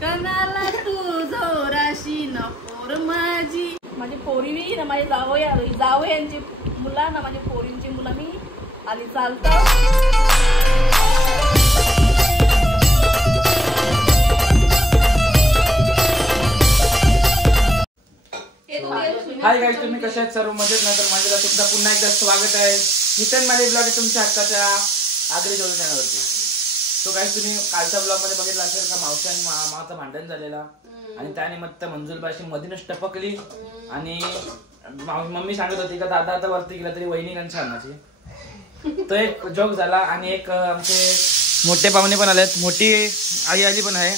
कणाला तू जोराशी न पोर माझी. माझी पोरी ना माझी जावयांची मुला ना माझ्या पोरींची मुलं मी आणि चालतो. हाय गाईज, तुम्ही कशा आहेत? सर्व मजेत ना? तर माझ्या तुमचं पुन्हा एकदा स्वागत आहे हितन माले ब्लॉग तुमच्या हक्काच्या आगरी जोडून चॅनलवरती. तो गाईज, तुम्ही कालच्या ब्लॉग मध्ये बघितला असेल का मावशी आणि मामाचं भांडण झालेला आणि त्यानिमित्त मंजुलबाशी मधीनच टपकली आणि मम्मी सांगत होती का दादा आता वरती गेला तरी वहिनी आणि छानाची. तो एक जोक झाला आणि एक आमचे मोठे पाहुणे पण आलेत, मोठी आई आली पण आहे.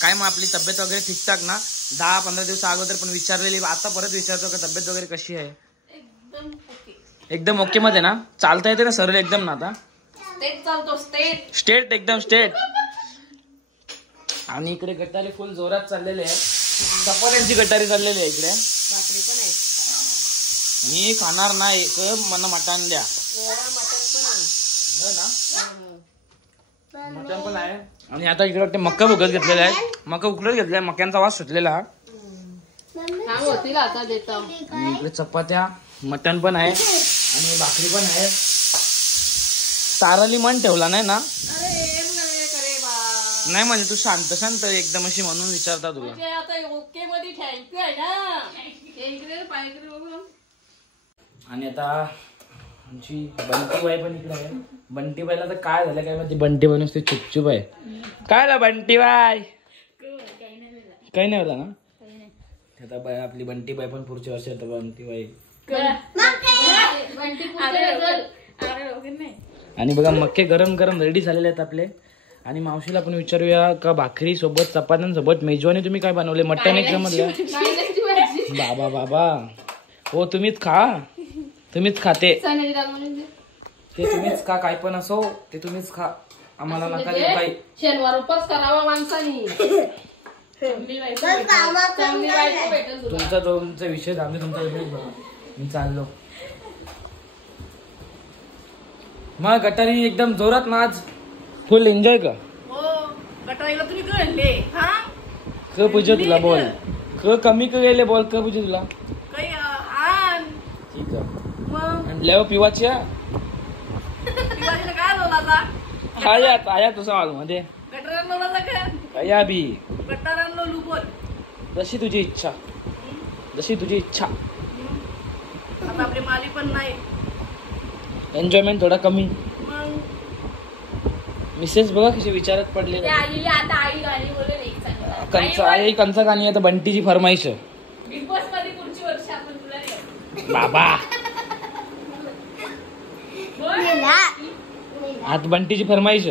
काय मग आपली तब्येत वगैरे ठीकठाक ना? 10-15 दिवस अगोदर पण विचारलेली, आता परत विचारतो का तब्येत वगैरे कशी आहे? एकदम ओके मध्ये ना? चालता येते ना सरळ एकदम ना? आता स्टेट एकदम स्टेट. आणि इकडे गटारी फुल जोरात चाललेले आहे, चपात्यांची गटारी चाललेली आहे इकडे. मी खाणार नाही, मला मटण द्या. मटण पण आहे. आणि आता इकडे वाटते मक्का उकळत घेतलेला आहे, मक्का उकळत घेतलाय, मक्यांचा वास सुटलेला. आणि इकडे चपात्या, मटण पण आहे आणि भाकरी पण आहे. ताराली मन ठेवला नाही ना? नाही म्हणजे तू शांत शांत एकदम अशी म्हणून विचारता तुला. आणि आता आमची बंटीबाई पण इकडे आहे. बंटीबाईला तर काय झालं काय माहिती, बंटीबाई नुसती चुपचुप आहे. काय झालं बंटीबाई? काही नाही होला ना? आता बाय आपली बंटीबाई पण पुढच्या वर्षी आता बंटीबाई. आणि बघा मक्के गरम गरम रेडी झालेले आहेत आपले. आणि मावशीला पण विचारूया का भाकरी सोबत चपात्यांसोबत मेजवानी तुम्ही काय बनवले? मटण एक जमलं. बाबा बाबा हो, तुम्हीच खा, तुम्हीच खाते ते, तुम्हीच खा, काय पण असो ते तुम्हीच खा, आम्हाला नका देऊ काही. शनिवार उपास करावा माणसानी. तुमचा विषय झाला, तुमचा बघा. मी चाललो मग गटारी एकदम जोरात ना आज फुल एन्जॉय का? गटारीला तुम्ही कळले हा? क पूजा तुला बोल, क कमी गेले बोल, क पूजा तुला काही आण. ठीक आहे आणल्यावर पिवाची काय आया तुझा हॉल मध्ये काय बी जशी तुझी इच्छा, जशी तुझी इच्छा. आपली माली पण नाही, एन्जॉयमेंट थोडा कमी. मिसेस बघा कशी विचारत पडले. आई कंचा गाणी आहे तर बंटीची फरमाईश. बाबा आता बंटीची फरमाईश.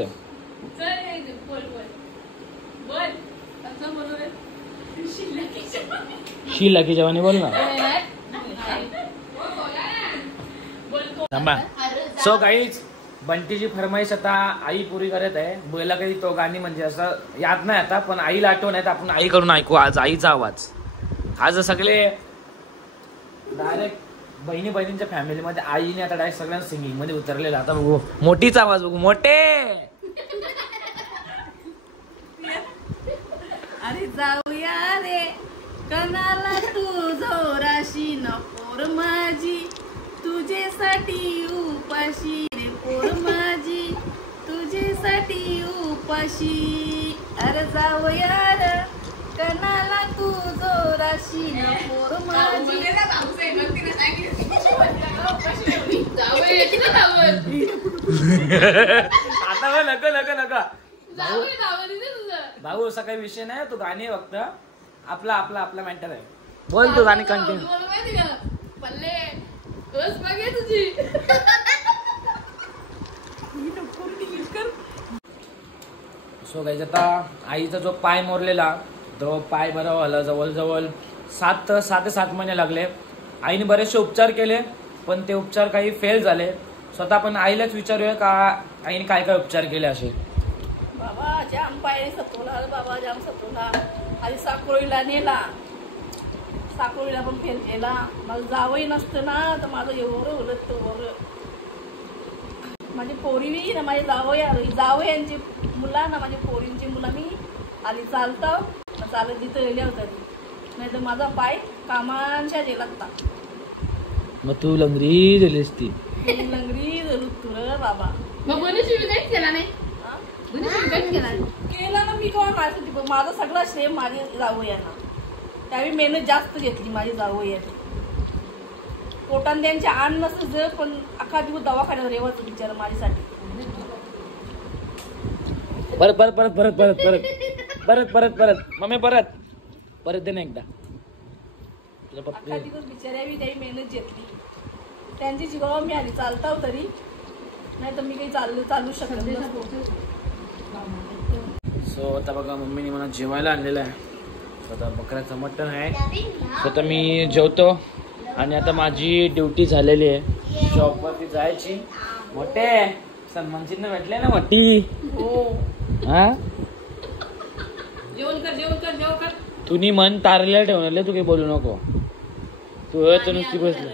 शीला की जवानी बोल ना. सो गाईज, बंटीची फरमाईश आता आई पुरी करत आहे. बोला काही तो गाणी म्हणजे असं याद नाही आता, पण आईला आठवण आहे तर आपण आई करून ऐकू आज आईचा आवाज. आज सगळे डायरेक्ट बहिणी बहिणींच्या फॅमिलीमध्ये आईने आता डायरेक्ट सगळ्यांना सिंगिंग मध्ये उतरलेला. आता बघू मोठीचा आवाज, बघू मोठे. अरे जाऊया रे कणाला तू जोराशी न पोर माझी, तुझेसाठी उपाशी रे पोर माझी, तुझेसाठी उपाशी. अरे जाऊया रे कणाला तू जोराशी न पोर माझी. आता नका नका नका भाऊ, असा काही विषय नाही, तो गाणी फक्त आपला आपला आपला मॅटर आहे. बोल तू गाणी कंटिन्यू. सो गाईज, आता आईचा जो पाय मोरलेला तो पाय बरा व्हायला जवळजवळ 7 ते 7 महिने लागले. आईने बरेचसे उपचार केले पण ते उपचार काही फेल झाले. स्वतः पण आईलाच विचारूया का आईने काय काय उपचार केले असे. बाबा जाम पाय सतवला, बाबा जाम सतवला. आधी साकोळीला नेला, साकोळीला पण फेल केला. मला जावंही नसतं ना तर माझं एवढं उलट वरं. माझी पोरी ना माझे जावयांची मुलं ना माझ्या पोरींची मुलं मी आली चालत जिथं गेल्या होत्या नाही तर माझा पाय कामांच्या गेलात. मग तू लंगरी झालीस ती. लंगरी झालो तू रे बाबा. केला नाही केला ना मी केव्हा माझ्यासाठी. माझं सगळं श्रेय माझी जावयांना. त्यावेळी मेहनत जास्त घेतली माझी जावयांनी. पोटान त्यांचे आण नसतं पण अख्खा दिवस दवाखान्यावर रेवाच बिचार माझ्यासाठी. परत परत परत परत परत परत परत परत परत मम्मी परत परत दे ना एकदा. अख्खा दिवस बिचाऱ्यावी त्याही मेहनत घेतली. त्यांची जीवावर मी आली चालताव तरी नाही तर मी काही चालू शकत नाही. सो आता बघा मम्मीने मला जेवायला आणलेलं आहे. आता बकऱ्याचं मटण आहे. सो आता मी जेवतो आणि आता माझी ड्युटी झालेली आहे. शॉपवरती जायची. मोठे सन्मान चिन्ह भेटले ना मोठी. हा जेवण कर. तुम्ही मन तारलेला ठेवणार तू काही बोलू नको. तू तर नुसती बसली.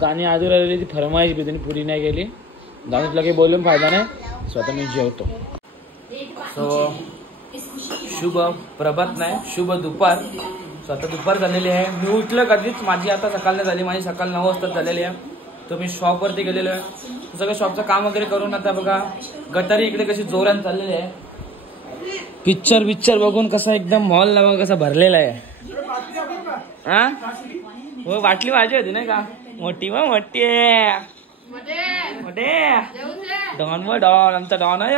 गाणी आजूर आलेली ती फरमाईश बी तुम्ही पुरी नाही गेली. गाणी तुला काही बोलून फायदा नाही. स्वतः मी जेवतो. सो शुभ प्रभात नाही शुभ दुपार. स्वतः दुपार झालेली आहे. मी उठलं कधीच. माझी आता सकाळ नाही झाली. माझी सकाळ 9 वाजता झालेली आहे. तर मी शॉपवरती गेलेलो आहे. सगळं शॉपचं काम वगैरे करून आता बघा गटारी इकडे कशी जोरात चाललेली आहे. पिक्चर बघून कसा एकदम मॉल बघा कसा भरलेला आहे. हा हो वाटली माझी होती नाही का. मोठी मोठी डॉन व डॉन आमचा डॉन आहे.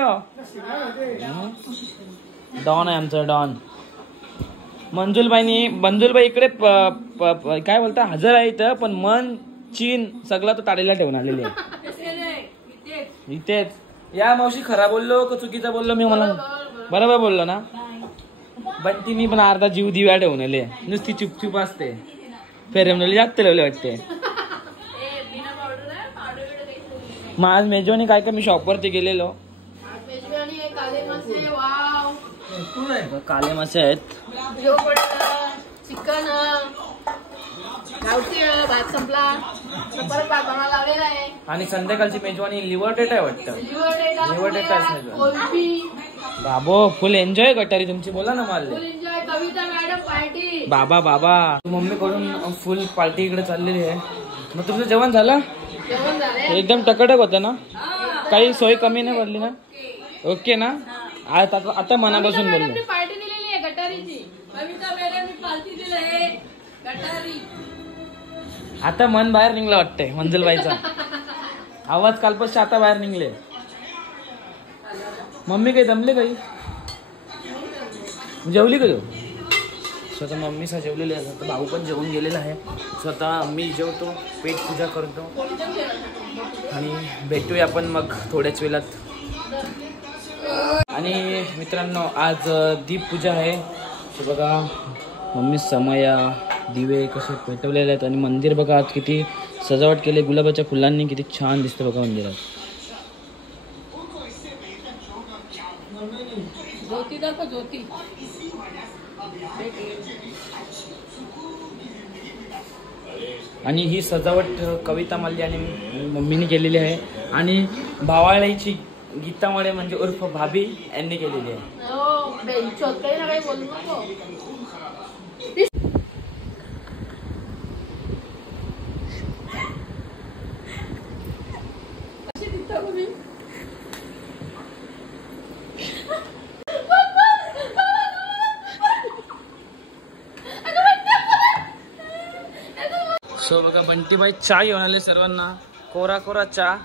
डॉन आहे आमचा डॉन. मंजुलबाई इकडे काय बोलता हजर आहे इथं. पण मन चीन सगळं तो ताडीला ठेवून आलेली आहे. इथेच या मावशी खरा बोललो का चुकीचा बोललो मी. मला बरोबर बोललो ना. पण ती मी पण अर्धा जीव दिव्या ठेवून आले. नुसती चुपचुप असते. फेरेमलेली जास्त ठेवले वाटते. मग आज मेजवानी काय का मी शॉपवरती गेलेलो. काले मासे आहेत. चिकन भात संपला परत भात लावलेला आहे. आणि संध्याकाळची मेजवानी लिव्हर डेट आहे वाटतं. लिव्हर डेट आहे बाबो. फुल एन्जॉय गटारी तुमची. बोला ना मला. कविता मॅडम पार्टी. बाबा मम्मी कडून फुल पार्टी इकडे चाललेली आहे. मग तुमचं जेवण झालं. एकदम टकटक होतं ना. काही सोय कमी नाही पडली ना. ओके ना. आता मनापासून बोललो. पार्टी दिलेली आहे गटारीची. कविता मॅडम पार्टी दिली आहे गटारी. आता मन बाहेर निघलं वाटतंय मंजुलबाईचा. आवाज कालपासून आता बाहेर निघले. मम्मी काही जमले काही जेवली का. स्वतः मम्मी सा जेवलेली आहे. आता भाऊ पण जेवून गेलेला आहे. स्वतः मी जेवतो पेट पूजा करतो आणि भेटूया आपण मग थोड्याच वेळात. आणि मित्रांनो आज दीपपूजा आहे. तर बघा मम्मी समया दिवे कसे पेटवलेले आहेत. आणि मंदिर बघा आज किती सजावट केली. गुलाबाच्या फुलांनी किती छान दिसतं बघा मंदिरात. ज्योती आणि ही सजावट कविता माल्ली आणि मम्मीने केलेली आहे. आणि भावाळीची गीतामुळे म्हणजे उर्फ भाभी यांनी केलेली आहे. सो बघा बंटीबाई चहा घेऊन आले सर्वांना. कोरा चहा.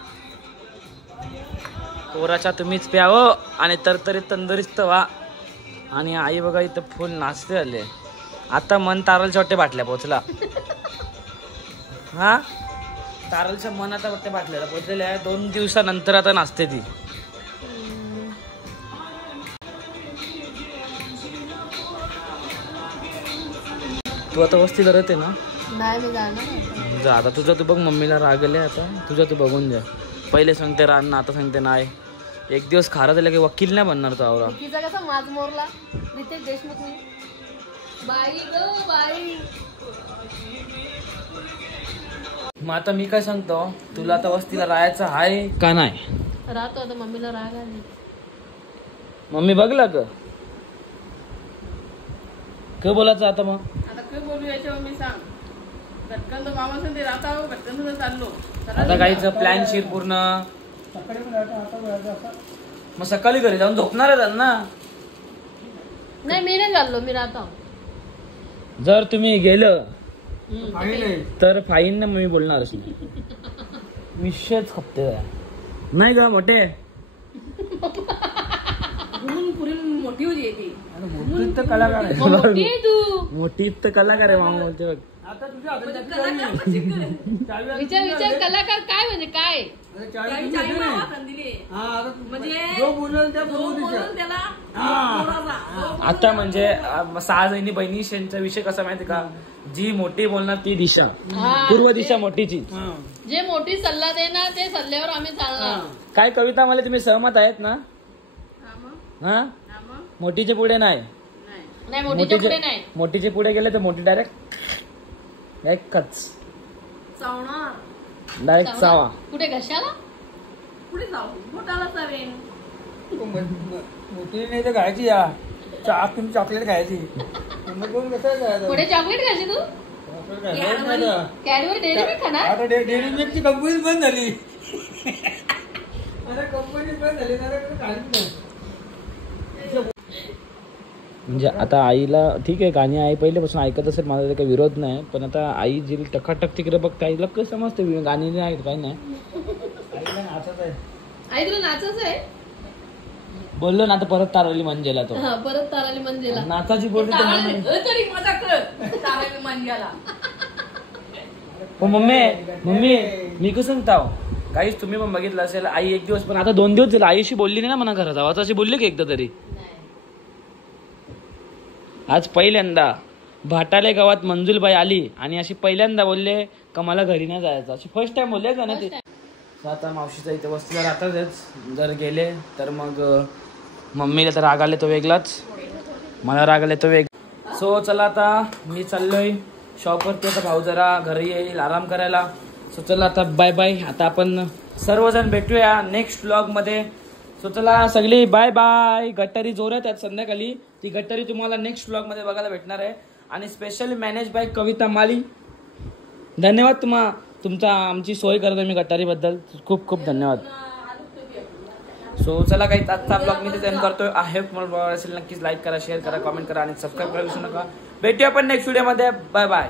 कोरा चहा तुम्हीच प्यावं आणि तरतरीत तंदुरुस्त व्हा. आणि आई बघा इथं फुल नाचते आले. आता मन तारलच्या वाटते बाटल्या पोचला. हा तारलचं मन आता वाटते बाटल्याला पोचलेलं आहे. 2 दिवसानंतर आता नाचते ती. तू आता वस्ती करत आहे ना. नाही जा आता तुझं तू बघ. मम्मीला राग आले आता. तुझं तू बघून जा. पहिले सांगते रान ना आता सांगते नाही. एक दिवस खारा दिला की वकील नाही बनणार तो आवरा. कसा माझ मोरला रितेश देशमुख बाई गो बाई. मग आता मी काय सांगतो, तुला आता वस्तीला राहायचं आहे का नाही? राहतो आता, मम्मीला राग आली. मम्मी बघला का बोलायचं आता? मग आता काय बोलू याच्यावर मी सांग. घटकन तर मामा ते राहता घटकन तर चाललो आता काहीच प्लॅन शीर पूर्ण. मग सकाळी घरी जाऊन झोपणार आहे ना? नाही मी नाही चाललो, मी राहतो. जर तुम्ही गेलं तर फाईन ना मी बोलणार विषयच खपते नाही का मोठे? पुरी मोठी होती येते. मोठी तर कलाकार आहे. मोठी आहे तू. मोठी तर कलाकार आहे मामा बोलते बघ. विचार कलाकार काय म्हणजे काय? आता म्हणजे 6 जणी बहिणींचा विषय कसा माहिती का? जी मोठी बोलणार ती दिशा, पूर्व दिशा मोठीची. जे मोठी सल्ला देणार ते सल्ल्यावर आम्ही चालणार. काय कविता मला तुम्ही सहमत आहेत ना? हा, मोठीचे पुढे नाही. नाही मोठीच्या पुढे नाही. मोठीचे पुढे गेले तर मोठी डायरेक्ट एकच डायरेक्ट चावा. कुठे घशाला? पुढे जाऊ मोठाला चावेन. मोठी नाही तर खायची या तुम्ही चॉकलेट खायची. पुढे चॉकलेट खायची तू? कॅडबरी डेअरी मिल्क खाणार? आता डेअरी मिल्कची कंपनी बंद झाली. आता कंपनी बंद झाली ना. म्हणजे आता आईला ठीक आहे, गाणी आई पहिल्यापासून ऐकत असेल, माझा काही विरोध नाही. पण आता आई जी टकाटक तिकडे बघते, आईला कसं समजते गाणी नाही ऐकत, काही नाही. आई तुला नाचायचं आहे? बोललो ना आता परत तारवली मंजेला तो. परत ताराली मंदिरला नाचाची बोलली तर म्हणून. तरी मजा कर तारावी मांग्याला. मम्मी मी कसं सांगताव काहीच तुम्ही पण बघितलं असेल, आई एक दिवस पण आता 2 दिवस झाले आईशी बोलली नाही ना म्हणा घरात जावं. अशी बोलली की एकदा तरी? आज पहिल्यांदा भाटाले गावात मंजुलबाई आली आणि अशी पहिल्यांदा बोलले का मला घरी नाही जायचं, अशी फर्स्ट टाइम बोलले का ना ते. आता मावशीचा इथे वस्तीला राहतातच, जर गेले तर मग मम्मीला तर राग आले तो वेगळाच, मला राग आले तो वेगळा. सो चला आता मी चाललोय शॉपवरती. आता भाऊ जरा घरी येईल आराम करायला. सो चला आता बाय बाय. आता आपण सर्वजण भेटूया नेक्स्ट व्लॉग मध्ये. सो चला सगळी बाय बाय. गट्टारी जोरात आहेत संध्याकाळी, ती गट्टारी तुम्हाला नेक्स्ट व्लॉग मध्ये बघायला भेटणार आहे. आणि स्पेशली मॅनेज बाय कविता माली. धन्यवाद तुमचा आमची सोय करतो मी गट्टारीबद्दल, खूप खूप धन्यवाद. सो चला काही आजचा ब्लॉग मी तिथे एंड करतोय. आहे तुम्हाला असेल नक्कीच लाईक करा, शेअर करा, कमेंट करा आणि सबस्क्राईब करा विसरू नका. भेटूया आपण नेक्स्ट व्हिडिओ मध्ये. Bye bye.